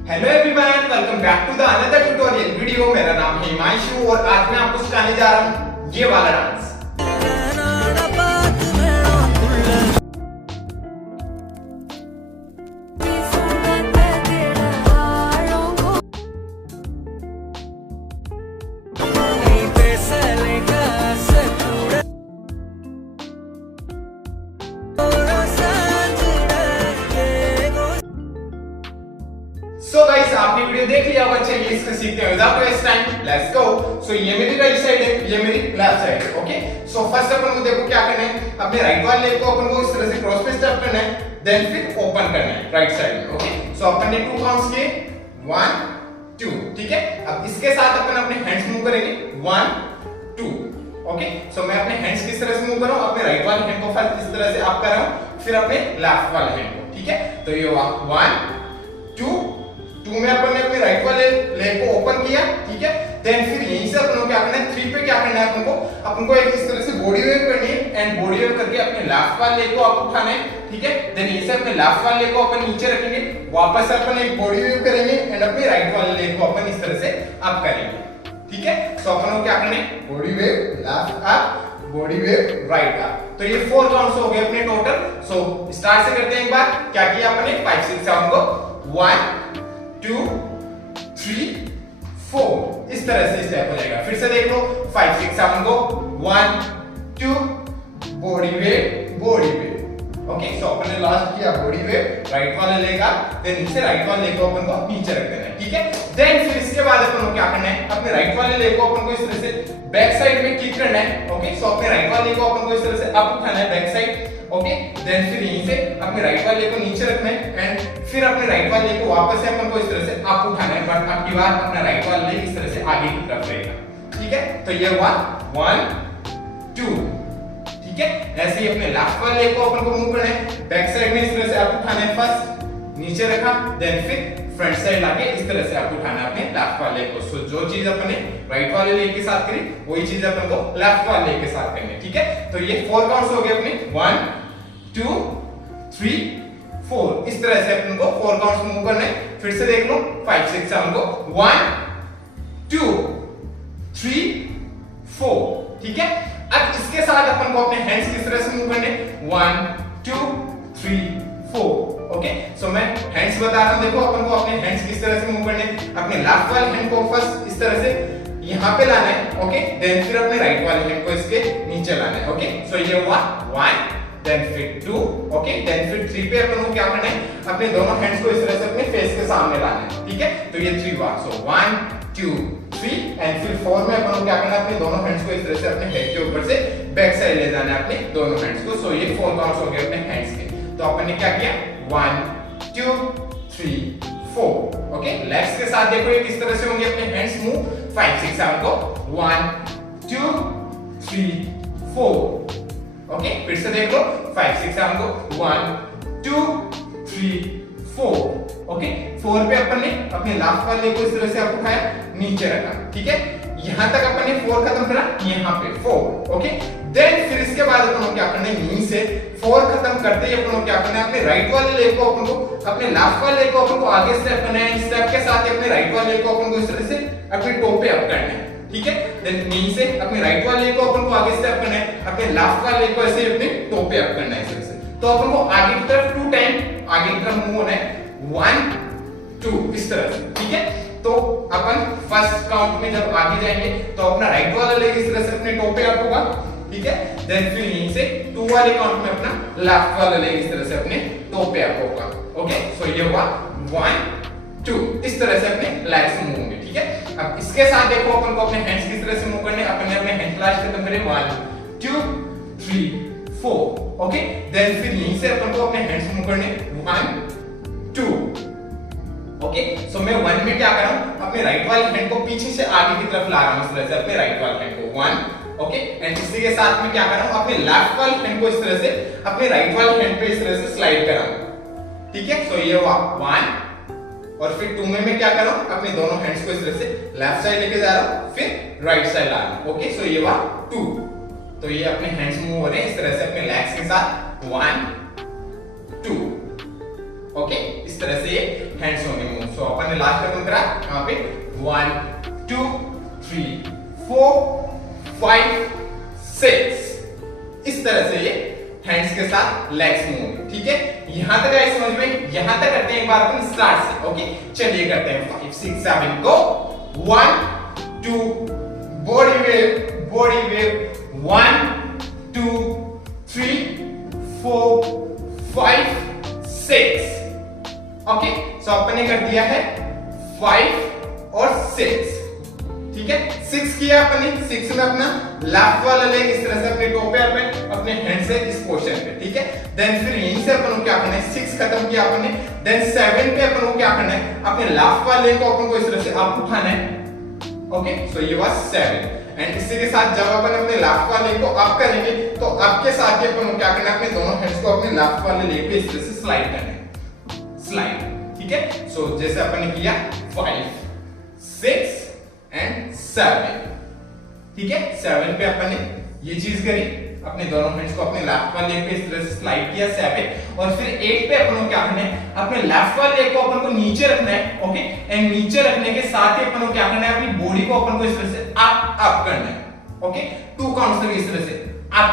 Hello everyone, welcome back to the another tutorial video. मेरा नाम है हिमांशु और आज मैं आपको सिखाने जा रहा हूँ ये वाला डांस। सो गाइस, आपने वीडियो देख लिया होगा। चलिए इसको सीखते हैं without waste time, let's go. So ये मेरी राइट साइड है, ये मेरी लेफ्ट साइड है। ओके, सो फर्स्ट अपन को देखो क्या करना है। अपने राइट वाले लेग को अपन को इस तरह से क्रॉस पे स्टेप करना है, देन फिर ओपन करना है राइट साइड में। ओके, सो अपन ने 2 काउंट्स किए, 1 2, ठीक है। अब इसके साथ अपन अपने हैंड्स मूव करेंगे 1 2। ओके, सो मैं अपने हैंड्स किस तरह से मूव कर रहा हूं, अपने राइट वाले हैंड को फर्स्ट इस तरह से अप कर रहा हूं, फिर अपने लेफ्ट वाले हैंड को, ठीक है। तो ये 1 2 2 में अपन ने अपने राइट वाले लेग को ओपन किया, ठीक है। देन फिर यहीं से अपन को क्या करना है, 3 पे क्या करना है अपन को एक इस तरह से बॉडी वेव करनी है एंड बॉडी वेव करके अपने लेफ्ट वाले लेग को अप उठाना है, ठीक है। देन यहीं से अपने लेफ्ट वाले लेग को अपन नीचे रखेंगे, वापस अपन एक बॉडी वेव करेंगे एंड अपने राइट वाले लेग को अपन इस तरह से अप करेंगे, ठीक है। सो अपन को क्या करना है, body wave left up, body wave right up. तो ये 4 काउंट्स हो गए अपने टोटल। सो स्टार्ट से करते हैं एक बार। क्या किया अपन ने, 5 6 7 को 1 2 3 4 इस तरह से स्टेप हो जाएगा। फिर से देख लो, 5 6 7 को 1 2 बॉडी वेव। ओके, सो अपन ने लास्ट किया बॉडी वेव, राइट वाले लेग का, देन नीचे राइट वाले लेग को अपन को नीचे रख देना है, ठीक है। देन फिर इसके बाद अपन को क्या करना है, अपने राइट वाले लेग को अपन को इस तरह से बैक साइड में किक करना है। ओके, सो अपने राइट वाले लेग को अपन को इस तरह से अप उठाना है बैक साइड। ओके, देन फिर यहीं से अपने राइट वाले लेग को नीचे रखना है एंड फिर अपने राइट वाले लेग को वापस से अपन को इस तरह से अप उठाना है, बट अब की बार अपना राइट वाला लेग इस तरह से आगे की तरफ रहेगा, ठीक है। तो ये 1 2, ठीक है। ऐसे ही अपने लेफ्ट वाले लेग को अपन को मूव करना है, बैक साइड में इस तरह से अप उठाना है, फर्स्ट नीचे रखा, देन फिर फ्रंट साइड लाके इस तरह से अप उठाना है अपने लेफ्ट वाले लेग को। सो जो चीज अपन ने राइट वाले लेग के साथ करी, वही चीज अपन को लेफ्ट वाले लेग के साथ करनी है, ठीक है। तो ये 4 काउंट्स हो गए अपने, 1 2 3 4 इस तरह से अपन को 4 काउंट्स मूव करने। फिर से देख लो, 5 6 7 को 1 2 3 4, ठीक है। अब इसके साथ अपन को अपने हैंड्स किस तरह से मूव करने, 1 2 3 4। ओके, सो मैं हैंड्स बता रहा हूं, देखो अपन को अपने हैंड्स किस तरह से मूव करने, अपने लेफ्ट वाले हैंड को फर्स्ट इस तरह से यहां पे लाना है, ओके। देन फिर अपने राइट वाले हैंड को इसके नीचे लाना है। ओके, सो ये हुआ 1, देन फिर 2, ओके, देन फिर 3 पे अपन को क्या करना है, अपने दोनों हैंड्स को इस तरह से अपने फेस के सामने लाना है, ठीक है। तो ये 3 हुआ। सो 1 2 3 एंड फिर 4 में अपन को क्या करना है, अपने दोनों हैंड्स को इस तरह से अपने हेड के ऊपर से बैक साइड ले जाना है अपने दोनों हैंड्स को। सो ये 4 काउंट्स हो गए अपने हैंड्स के। तो अपन ने क्या किया, 1 2 3 4। ओके, लेग्स के साथ देखो ये किस तरह से होंगे अपने हैंड्स मूव, 5 6 7 को 1 2 3 4। ओके, फिर से देख लो, 5 6 7 को 1 2 3 4। ओके, 4 पे अपन ने अपने लेफ्ट वाले लेग को इस तरह से अप उठाया, नीचे रखा, ठीक है। यहां तक अपन ने 4 खत्म करा, यहां पे 4। ओके, देन फिर इसके बाद अपन को क्या करना है, यहीं से 4 खत्म करते ही अपन को क्या करना है, अपने राइट वाले लेग को अपन को, अपने लेफ्ट वाले लेग को अपन को आगे स्टेप करना है। स्टेप के साथ अपने राइट वाले लेग को अपन को इस तरह से अपने टो पे अप करना है, ठीक है। देन यहीं से अपने राइट वाले लेग को अपन को आगे स्टेप करना है, अपने लेफ्ट वाले लेग को ऐसे अपने टो पे अप करना है इस तरह से। तो अपन को आगे की तरफ 2 टाइम आगे की तरफ मूव होना है, 1 2 इस तरह से, ठीक है। तो अपन फर्स्ट काउंट में जब आगे जाएंगे तो अपना राइट वाला लेग इस तरह से अपने टो पे अप होगा, ठीक है। देन फिर यहीं से 2 वाले काउंट में अपना लेफ्ट वाला लेग इस तरह से अपने टो पे अप होगा। ओके, सो ये हुआ 1 2 इस तरह से अपने लेग्स मूव होंगे, ठीक है। अब इसके साथ देखो अपन को अपने हैंड्स किस तरह से मूव करने, अपन ने अपने हैंड क्लैश खत्म करे, 1 2 3 4। ओके, देन फिर यहीं से अपन को अपने हैंड्स मूव करने, 1 2। ओके, सो मैं 1 में क्या कर रहा हूं, अपने राइट वाले हैंड को पीछे से आगे की तरफ ला रहा हूं इस तरह से, अपने राइट वाले हैंड को 1। ओके, एंड इसी के साथ में क्या कर रहा हूं, अपने लेफ्ट वाले हैंड को इस तरह से अपने राइट वाले हैंड पे इस तरह से स्लाइड कर रहा हूं, ठीक है। सो ये हुआ 1 और फिर 2 में मैं क्या कर रहा हूं, अपने दोनों हैंड्स को इस तरह से लेफ्ट साइड लेके जा रहा हूं, फिर राइट साइड ला रहा हूं। ओके, सो ये हुआ 2। तो ये अपने हैंड्स मूव हो रहे हैं इस तरह से अपने लेग्स के साथ, 1 2। ओके, इस तरह से ये हैंड्स होंगे मूव। सो अपन ने लास्ट खत्म करा यहाँ पे 1 2 3 4 5 6 इस तरह से ये हैंड्स के साथ लेग्स मूव होंगे, ठीक है। यहां तक आए समझ में, यहां तक करते हैं एक बार अपन स्टार्ट से, ओके। चलिए करते हैं 5 6 7 गो 1 2 बॉडी वेव 1 2 3 4 5 6 ओके। सो अपन ने कर दिया है 5 और 6, ठीक है। 6 किया अपन ने, 6 में अपना लेफ्ट वाला लेग इस तरह से अपने टो पे अपने हैंड से इस पोजीशन पे, ठीक है। देन फिर यहीं से अपन को क्या करना है, 6 खत्म किया अपन ने। देन 7 पे अपन को क्या करना है, अपने लेफ्ट वाले लेग को अपन को इस तरह से अप उठाना है, ओके। सो ये वाज 7 एंड इसी के साथ जब अपन अपने लेफ्ट वाले लेग को अप करेंगे तो अप के साथ ही अपन को क्या करना है, अपने दोनों हैंड्स को अपने लेफ्ट वाले लेग पे इस तरह से स्लाइड करना है, स्लाइड, ठीक है। सो जैसे अपन ने किया 5 6 एंड 7, ठीक है। 7 पे अपन ने ये चीज करी, अपने दोनों हैंड्स को अपने लेफ्ट वाले लेग पे इस तरह से स्लाइड किया 7, और फिर 8 पे अपन को क्या करना है, अपने लेफ्ट वाले लेग को अपन को नीचे रखना है, ओके। एंड नीचे रखने के साथ ही अपन को क्या करना है, अपनी बॉडी को अपन को इस तरह से अप करना है, ओके। 2 काउंट्स तक इस तरह से अप,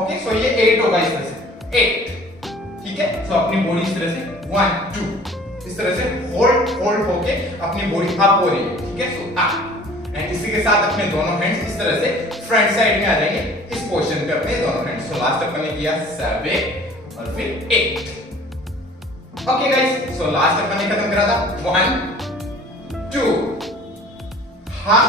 ओके। सो ये 8 होगा इस तरह से 8, ठीक है। सो अपनी बॉडी इस तरह से 1 2 इस तरह से होल्ड होके अपनी बॉडी अप हो रही है, ठीक है। सो अप एंड इसी के साथ अपने दोनों हैंड्स इस तरह से फ्रंट साइड में आ जाएंगे, इस पोजीशन पे अपने दोनों हैंड्स। सो लास्ट अपन ने किया 7 और फिर 8, ओके गाइस। सो लास्ट अपन ने खत्म करा था 1 2 अप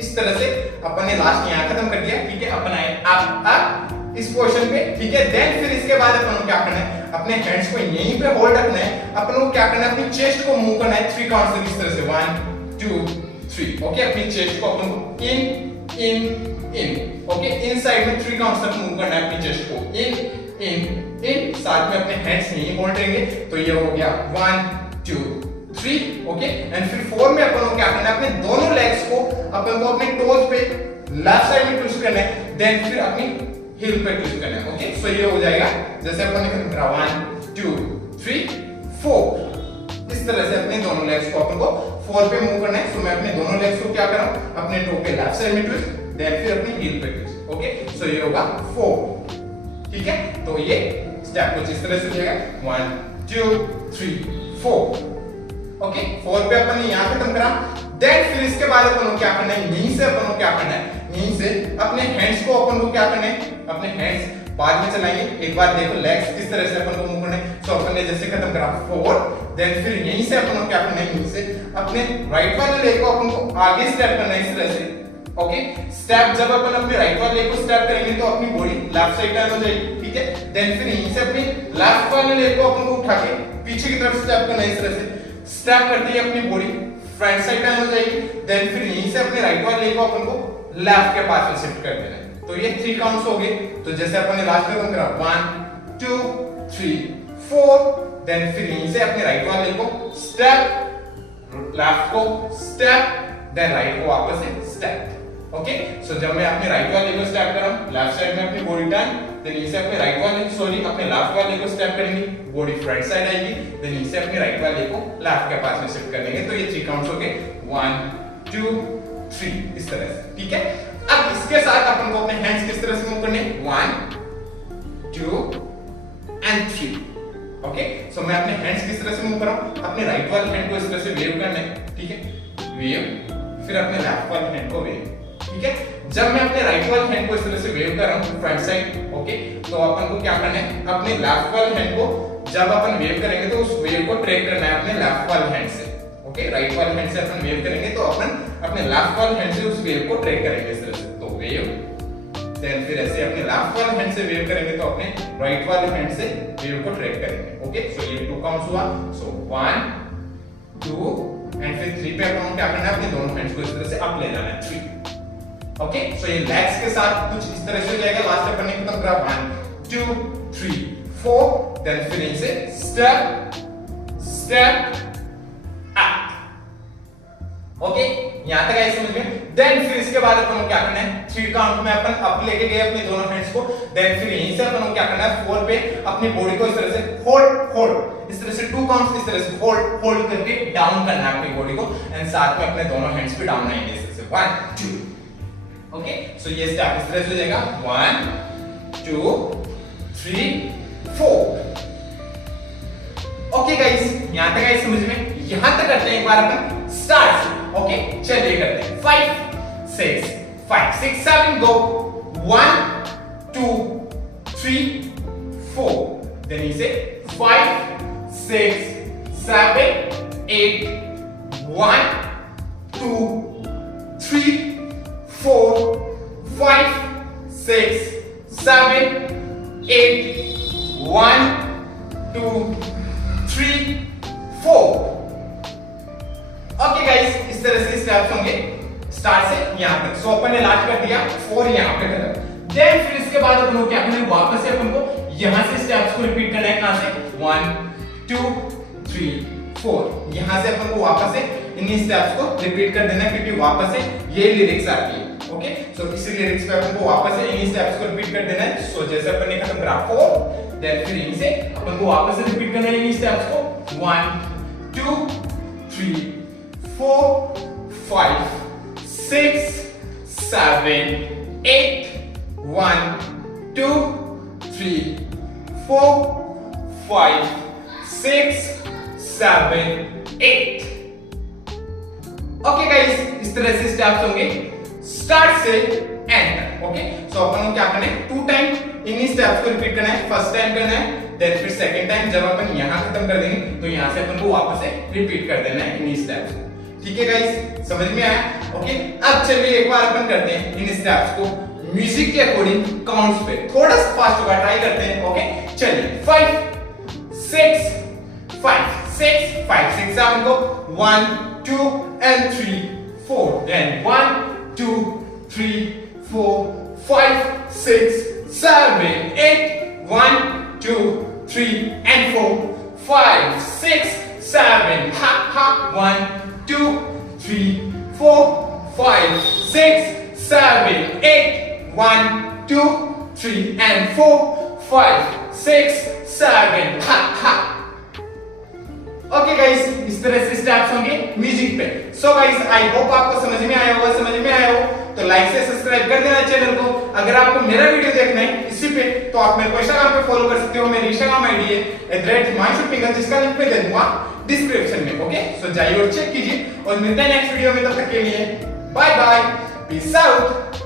इस तरह से अपन ने लास्ट यहां खत्म कर दिया, ठीक है। अपन आए अप इस पोजीशन पे, ठीक है। देन फिर इसके बाद अपन को क्या करना है, अपने हैंड्स को यहीं पे होल्ड रखना है, अपन को क्या करना है, अपनी चेस्ट को मूव करना है 3 काउंट्स तक इस तरह से 1 2 3, ओके। अपनी चेस्ट को अपन को इन, ओके। इन साइड में 3 काउंट्स तक मूव करना है अपनी चेस्ट को, इन, साथ में अपने हैंड्स यहीं होल्ड रहेंगे। तो ये हो गया 1 2 3, ओके। एंड फिर 4 में अपन को क्या करना है, अपने दोनों लेग्स को अपन को अपने टोज पे लेफ्ट साइड में ट्विस्ट करना है, देन फिर अपनी हिल पे ट्विस्ट करना है, ओके। सो ये हो जाएगा जैसे अपन ने करा 1 2 3 4 इस तरह से अपने दोनों लेग्स को अपन को 4 पे मूव करना है। सो मैं अपने दोनों लेग्स को क्या कर रहा हूं, अपने टो पे लेफ्ट साइड में ट्विस्ट, देन फिर अपनी हील पे ट्विस्ट, ओके। सो ये होगा 4, ठीक है। तो ये स्टेप कुछ इस तरह से हो जाएगा 1 2 3 4, ओके। 4 पे अपन ने यहां खत्म करा। देन फिर इसके बाद अपन को क्या करना है, यहीं से अपन को क्या करना है, यहीं से अपने हैंड्स को अपन को क्या करना है, अपने हैंड्स बाद में चलाएंगे। एक बार देखो लेग्स किस तरह से अपन को मूव करना है। सो अपन ने जैसे खत्म करा 4, देन फिर यहीं से अपन को क्या करना है, यहीं से अपने राइट वाले लेग को अपन को आगे स्टेप करना है इस तरह से, ओके। स्टेप जब अपन अपने राइट वाले लेग को स्टेप करेंगे तो अपनी बॉडी लेफ्ट साइड टर्न हो जाएगी, ठीक है। देन फिर यहीं से अपनी लेफ्ट वाले लेग को अपन को उठा के पीछे की तरफ स्टेप करना है इस तरह से, स्टेप करते ही अपनी बॉडी फ्रंट साइड टर्न हो जाएगी। देन फिर यहीं से अपने राइट वाले लेग को अपन को लेफ्ट के पास में शिफ्ट कर देना है। तो ये 3 काउंट्स हो गए। तो जैसे अपन ने लास्ट में करा 1 2 3 4, देन फिर यहीं से अपने राइट वाले लेग को स्टेप, लेफ्ट को स्टेप, देन राइट को वापस से स्टेप, ओके। सो जब मैं अपने राइट वाले लेग को स्टेप कर रहा हूं, लेफ्ट साइड में अपनी बॉडी टर्न, देन यहीं से अपने राइट वाले अपने लेफ्ट वाले लेग को स्टेप करेंगे, बॉडी फ्रंट साइड आएगी, देन यहीं से अपने राइट वाले लेग को लेफ्ट के पास में शिफ्ट कर देंगे। तो ये 3 काउंट्स हो गए 1 2 3 इस तरह से, ठीक है। अब इसके साथ अपन को अपने हैंड्स किस तरह से मूव करने, 1 2 एंड 3, ओके। सो मैं अपने हैंड्स किस तरह से मूव कर रहा हूं, अपने राइट वाले हैंड को इस तरह से वेव करना है, ठीक है, वेव, फिर अपने लेफ्ट वाले हैंड को वेव, ठीक है। जब मैं अपने राइट वाले हैंड को इस तरह से वेव कर रहा हूं फ्रंट साइड, ओके, तो अपन को क्या करना है, अपने लेफ्ट वाले हैंड को जब अपन वेव करेंगे तो उस वेव को ट्रैक करना है अपने लेफ्ट वाले हैंड से, ओके। राइट वाले हैंड से अपन वेव करेंगे तो अपन अपने लेफ्ट वाले हैंड से उस वेव को ट्रैक करेंगे इस तरह से, तो वेव, देन फिर ऐसे अपने लेफ्ट वाले हैंड से वेव करेंगे तो अपने राइट वाले हैंड से वेव को ट्रैक करेंगे, ओके। सो ये 2 काउंट्स हुआ। सो 1 2 एंड फिर 3 पे अपन क्या करना है, अपने दोनों हैंड्स को इस तरह से अप ले जाना है 3, ओके। सो ये लेग्स के साथ कुछ इस तरह से हो जाएगा। लास्ट अपन ने खत्म करा 1 2 3 4, देन फिर यहीं से स्टेप स्टेप अप, ओके। यहां तक आए समझ में। देन फिर इसके बाद अपन को क्या करना है, 3 काउंट में अपन अप लेके गए अपने दोनों हैंड्स को, देन फिर यहीं से अपन को क्या करना है 4 पे अपनी बॉडी को इस तरह से होल्ड, इस तरह से 2 काउंट्स इस तरह से होल्ड करके डाउन करना है अपनी बॉडी को, एंड साथ में अपने दोनों हैंड्स भी डाउन आएंगे इस तरह से 1 2। ओके, सो ये स्टेप इस तरह से हो जाएगा 1 2 3 4। ओके गाइस, यहां तक गाइस समझ में, यहां तक करते हैं एक बार अपन स्टार्ट। ओके, चलिए करते हैं 5 6 7 गो 1 2 3 4, देन इसे 5 6 7 8 1 2 3 4 5 6 7 8 1 2 3 4। ओके गाइस, इस तरह से स्टेप्स होंगे स्टार्ट से यहां तक। सो अपन ने लास्ट कर दिया 4 यहां पे खत्म। देन फिर इसके बाद अपन को क्या करना है, वापस से अपन को यहां से स्टेप्स को रिपीट करना है। कहां से 1 2 3 4, यहां से अपन को वापस से इन्हीं स्टेप्स को रिपीट कर देना है, क्योंकि वापस से ये लिरिक्स आती है। ओके, सो इसी लिरिक्स पे अपन को वापस से इन्हीं स्टेप्स को रिपीट कर देना है। सो जैसे अपन ने खत्म करा 4, देन फिर इनसे अपन को वापस से रिपीट करना है इन्हीं स्टेप्स को 1 2 3 4 5 6 7 8 1 2 3 4 5 6 7 8। ओके गाइस, इस तरह से स्टेप्स होंगे स्टार्ट से एंड तक। ओके, सो अपन को क्या करना है, 2 टाइम इन्हीं स्टेप्स को रिपीट करना है। फर्स्ट टाइम करना है, देन फिर सेकंड टाइम जब अपन यहां खत्म कर देंगे तो यहां से अपन को वापस से रिपीट कर देना है इन्हीं स्टेप्स को। ठीक है गाइस, समझ में आया? ओके, अब चलिए एक बार अपन करते हैं इन स्टेप्स को म्यूजिक के अकॉर्डिंग काउंट्स पे, थोड़ा सा फास्ट होगा, ट्राई करते हैं। ओके, चलिए 5 6 5 6 5 6 7 को 1 2 and 3 4, then 1 2 3 4 5 6 7 8 1 2 3 and 4 5 6 7 ha ha 1 2 3 4 5 6 7 8 1 2 3 and 4 5 6 7 ha ha। Okay guys, इस तरह से स्टेप्स होंगे म्यूजिक पे। सो गाइस, आई होप आपको समझ में आया होगा। समझ में आया हो तो लाइक से सब्सक्राइब कर देना चैनल को। अगर आपको मेरा वीडियो देखना है इसी पे तो आप मेरे को इंस्टाग्राम पे फॉलो कर सकते हो। मेरी इंस्टाग्राम आईडी है @himanshu, जिसका लिंक मैं दे दूंगा डिस्क्रिप्शन में। ओके, सो जाइए और चेक कीजिए और मिलते हैं नेक्स्ट वीडियो में। तब तक के लिए बाय बाय, पीस आउट।